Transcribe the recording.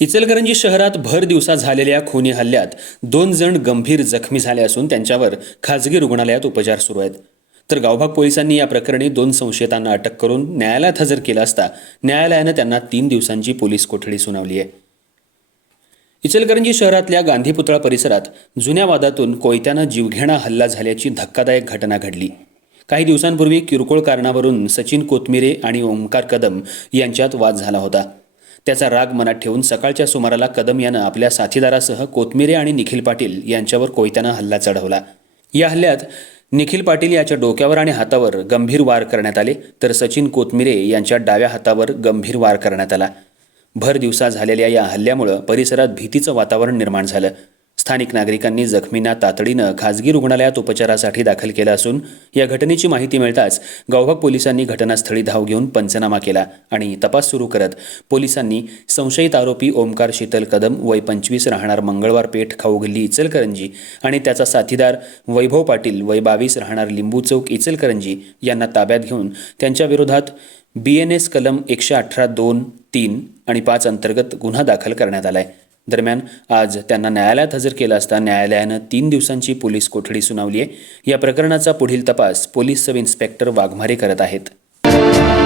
इचलकरंजी शहरात भर दिवसा झालेल्या खुनी हल्ल्यात दोन जण गंभीर जखमी झाले असून त्यांच्यावर खाजगी रुग्णालयात उपचार सुरू आहेत. तर गावभाग पोलिसांनी या प्रकरणी दोन संशयितांना अटक करून न्यायालयात हजर केलं असता न्यायालयानं त्यांना तीन दिवसांची पोलीस कोठडी सुनावली आहे. इचलकरंजी शहरातल्या गांधी पुतळा परिसरात जुन्या वादातून कोयत्यानं जीवघेणा हल्ला झाल्याची धक्कादायक घटना घडली. काही दिवसांपूर्वी किरकोळ कारणावरून सचिन कोथमिरे आणि ओंकार कदम यांच्यात वाद झाला होता. त्याचा राग मनात ठेवून सकाळच्या सुमाराला कदम यानं आपल्या साथीदारासह कोथमिरे आणि निखिल पाटील यांच्यावर कोयत्यानं हल्ला चढवला. या हल्ल्यात निखिल पाटील याच्या डोक्यावर आणि हातावर गंभीर वार करण्यात आले तर सचिन कोथमिरे यांच्या डाव्या हातावर गंभीर वार करण्यात आला. भर दिवसा झालेल्या या हल्ल्यामुळं परिसरात भीतीचं वातावरण निर्माण झालं. स्थानिक नागरिकांनी जखमींना तातडीनं खाजगी रुग्णालयात उपचारासाठी दाखल केलं असून या घटनेची माहिती मिळताच गावभाग पोलिसांनी घटनास्थळी धाव घेऊन पंचनामा केला आणि तपास सुरू करत पोलिसांनी संशयित आरोपी ओमकार शीतल कदम वय पंचवीस राहणार मंगळवार पेठ खाऊगल्ली इचलकरंजी आणि त्याचा साथीदार वैभव पाटील वय बावीस राहणार लिंबू चौक इचलकरंजी यांना ताब्यात घेऊन त्यांच्या विरोधात बी एन एस कलम एकशे अठरा दोन तीन आणि पाच अंतर्गत गुन्हा दाखल करण्यात आला आहे दरम्यान आज त्यांना न्यायालयात हजर केलं असता न्यायालयानं तीन दिवसांची पोलीस कोठडी सुनावली आहे. या प्रकरणाचा पुढील तपास पोलीस सब इन्स्पेक्टर वाघमारे करत आहेत.